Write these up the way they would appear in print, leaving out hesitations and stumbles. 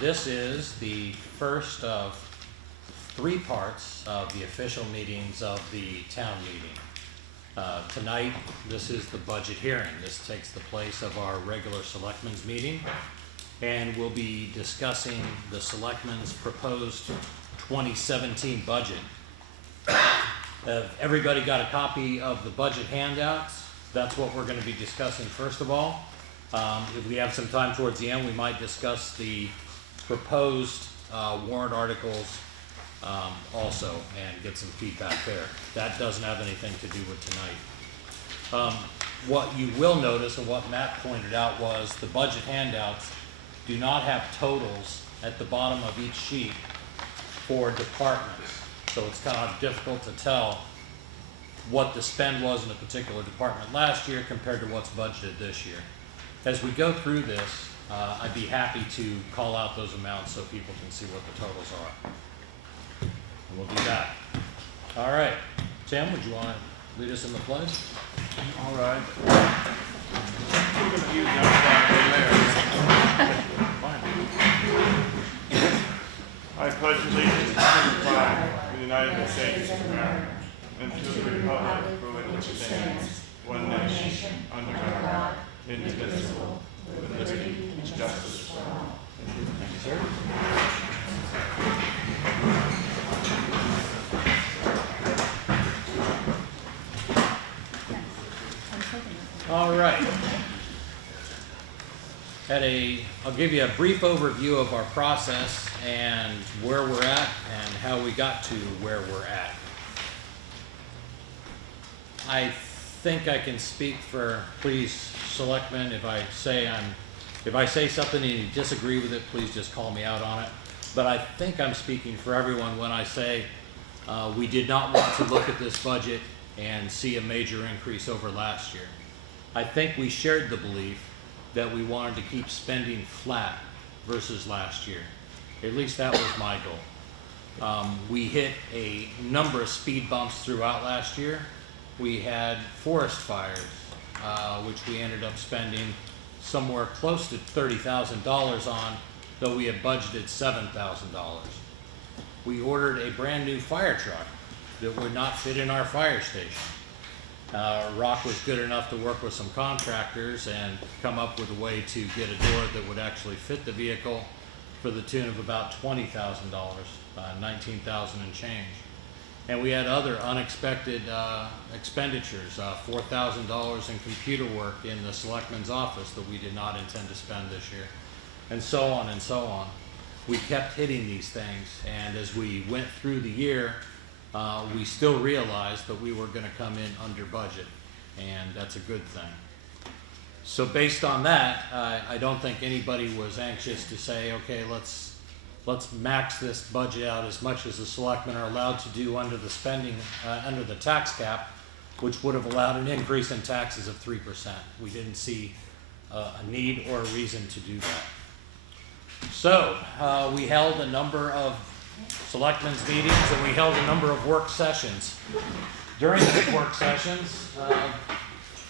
This is the first of 3 parts of the official meetings of the town meeting. Tonight, this is the budget hearing. This takes the place of our regular selectmen's meeting, and we'll be discussing the selectmen's proposed 2017 budget. Everybody got a copy of the budget handouts? That's what we're going to be discussing first of all. If we have some time towards the end, we might discuss the proposed warrant articles also and get some feedback there. That doesn't have anything to do with tonight. What you will notice, and what Matt pointed out, was the budget handouts do not have totals at the bottom of each sheet for departments. So it's kind of difficult to tell what the spend was in a particular department last year compared to what's budgeted this year. As we go through this, I'd be happy to call out those amounts so people can see what the totals are. And we'll do that. All right. Tim, would you want to lead us in the pledge? All right. We're going to use that I pledge allegiance to the flag of the United States of America and to the republic for which it stands, one nation, under God, indivisible, with liberty and justice for all. Thank you, sir. All right. I'll give you a brief overview of our process and where we're at and how we got to where we're at. I think I can speak for, please, selectmen, if I say something and you disagree with it, please just call me out on it. But I think I'm speaking for everyone when I say we did not want to look at this budget and see a major increase over last year. I think we shared the belief that we wanted to keep spending flat versus last year. At least that was my goal. We hit a number of speed bumps throughout last year. We had forest fires, which we ended up spending somewhere close to $30,000 on, though we had budgeted $7,000. We ordered a brand new fire truck that would not fit in our fire station. Rock was good enough to work with some contractors and come up with a way to get a door that would actually fit the vehicle for the tune of about $20,000, $19,000 and change. And we had other unexpected expenditures, $4,000 in computer work in the selectman's office that we did not intend to spend this year, and so on and so on. We kept hitting these things, and as we went through the year, we still realized that we were going to come in under budget, and that's a good thing. So based on that, I don't think anybody was anxious to say, okay, let's max this budget out as much as the selectmen are allowed to do under the spending, under the tax cap, which would have allowed an increase in taxes of 3%. We didn't see a need or a reason to do that. So we held a number of selectmen's meetings and we held a number of work sessions. During the work sessions,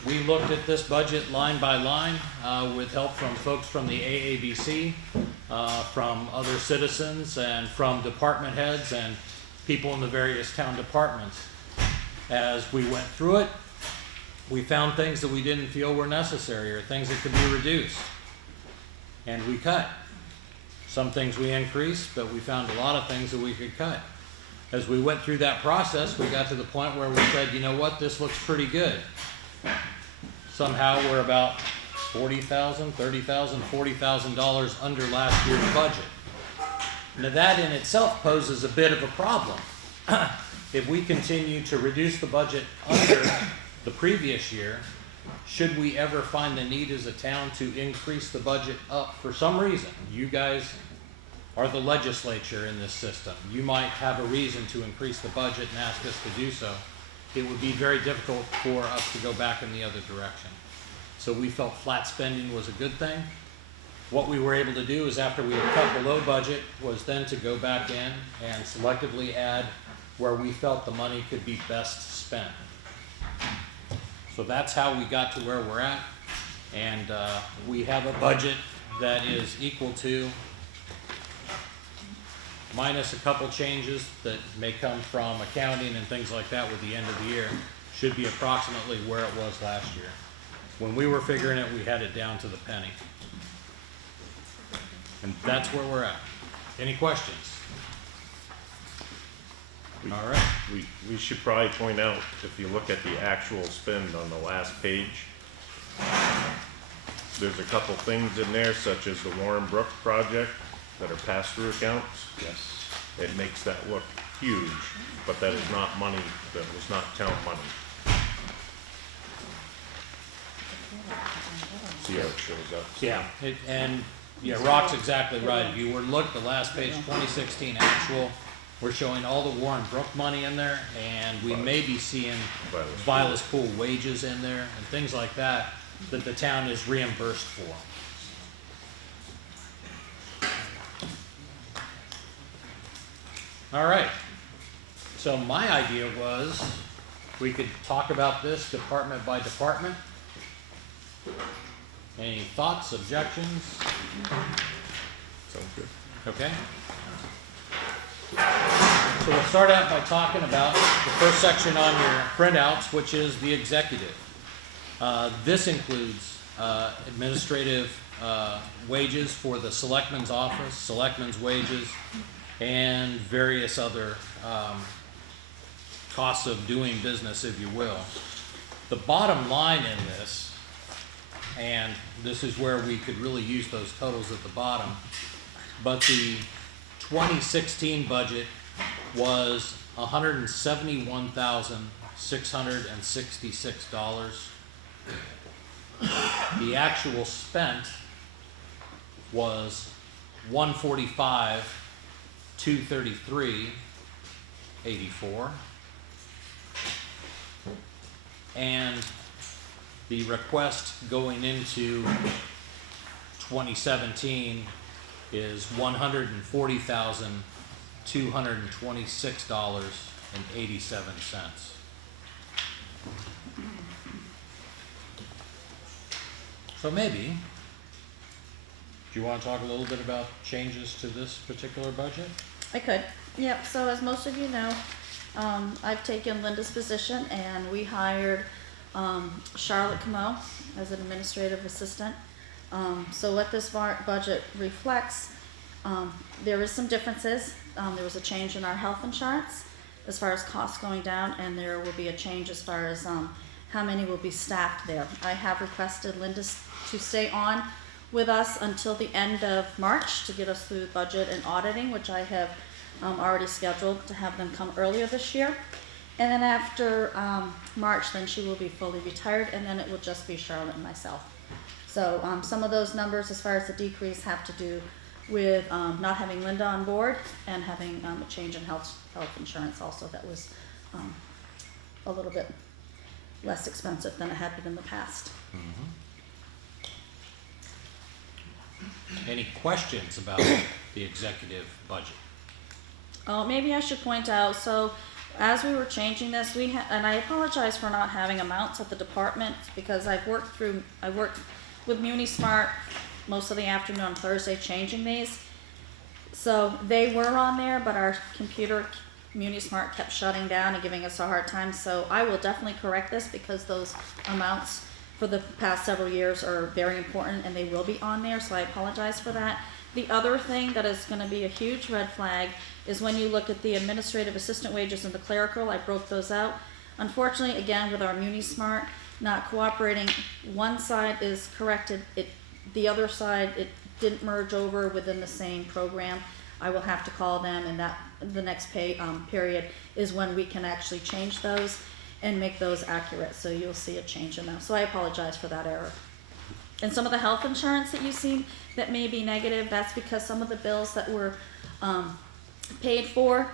we looked at this budget line by line with help from folks from the AABC, from other citizens, and from department heads and people in the various town departments. As we went through it, we found things that we didn't feel were necessary or things that could be reduced, and we cut. Some things we increased, but we found a lot of things that we could cut. As we went through that process, we got to the point where we said, you know what, this looks pretty good. Somehow we're about $40,000, $30,000, $40,000 under last year's budget. Now that in itself poses a bit of a problem. If we continue to reduce the budget under the previous year, should we ever find the need as a town to increase the budget up for some reason? You guys are the legislature in this system. You might have a reason to increase the budget and ask us to do so. It would be very difficult for us to go back in the other direction. So we felt flat spending was a good thing. What we were able to do is, after we had cut below budget, was then to go back in and selectively add where we felt the money could be best spent. So that's how we got to where we're at, and we have a budget that is equal to minus a couple changes that may come from accounting and things like that with the end of the year, should be approximately where it was last year. When we were figuring it, we had it down to the penny. And that's where we're at. Any questions? All right. We should probably point out, if you look at the actual spend on the last page, there's a couple things in there, such as the Warren Brook project, that are pass-through accounts. Yes. It makes that look huge, but that is not money, that was not town money. See how it shows up? Yeah, Rock's exactly right. If you were to look at the last page, 2016 actual, we're showing all the Warren Brook money in there, and we may be seeing Vilas Pool wages in there and things like that that the town is reimbursed for. All right. So my idea was we could talk about this department by department. Any thoughts, objections? Sounds good. Okay. So we'll start out by talking about the first section on your printouts, which is the executive. This includes administrative wages for the selectman's office, selectman's wages, and various other costs of doing business, if you will. The bottom line in this, and this is where we could really use those totals at the bottom, but the 2016 budget was $171,666. The actual spent was $145,233.84, and the request going into 2017 is $140,226.87. So maybe, do you want to talk a little bit about changes to this particular budget? I could. Yep. So as most of you know, I've taken Linda's position, and we hired Charlotte Camo as an administrative assistant. So what this budget reflects, there is some differences. There was a change in our health insurance as far as costs going down, and there will be a change as far as how many will be staffed there. I have requested Linda to stay on with us until the end of March to get us through budget and auditing, which I have already scheduled to have them come earlier this year. And then after March, then she will be fully retired, and then it will just be Charlotte and myself. So some of those numbers as far as the decrease have to do with not having Linda on board and having a change in health insurance also that was a little bit less expensive than it had been in the past. Mm-hmm. Any questions about the executive budget? Maybe I should point out, so as we were changing this, and I apologize for not having amounts at the department, because I worked with MuniSmart most of the afternoon on Thursday changing these. So they were on there, but our computer, MuniSmart, kept shutting down and giving us a hard time. So I will definitely correct this, because those amounts for the past several years are very important, and they will be on there, so I apologize for that. The other thing that is going to be a huge red flag is when you look at the administrative assistant wages and the clerical. I broke those out. Unfortunately, again, with our MuniSmart not cooperating, one side is corrected, the other side, it didn't merge over within the same program. I will have to call them, and that the next pay period is when we can actually change those and make those accurate. So you'll see a change in them. So I apologize for that error. And some of the health insurance that you see that may be negative, that's because some of the bills that were paid for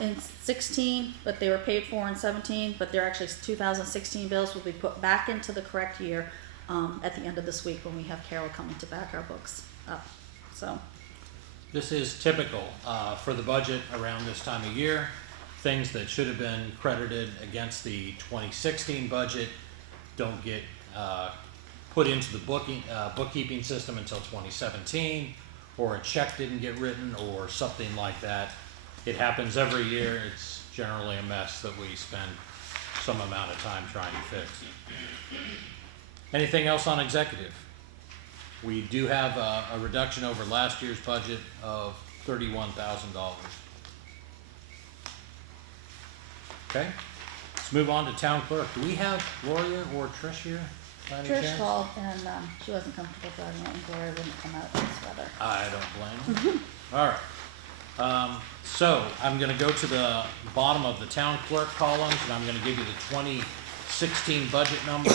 in 16, but they were paid for in 17, but they're actually 2016 bills will be put back into the correct year at the end of this week when we have Carol coming to back our books up. So This is typical for the budget around this time of year. Things that should have been credited against the 2016 budget don't get put into the bookkeeping system until 2017, or a check didn't get written, or something like that. It happens every year. It's generally a mess that we spend some amount of time trying to fix. Anything else on executive? We do have a reduction over last year's budget of $31,000. Okay, let's move on to town clerk. Do we have Gloria or Trish here? by any Trish chance? called and, she wasn't comfortable driving it and Gloria wouldn't come out in this weather. I don't blame you. All right. So I'm gonna go to the bottom of the town clerk columns, and I'm gonna give you the 2016 budget number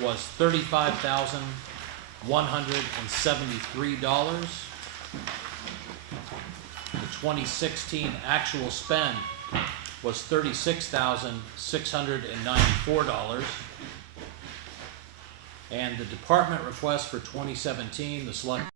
was $35,173. The 2016 actual spend was $36,694. And the department request for 2017, the select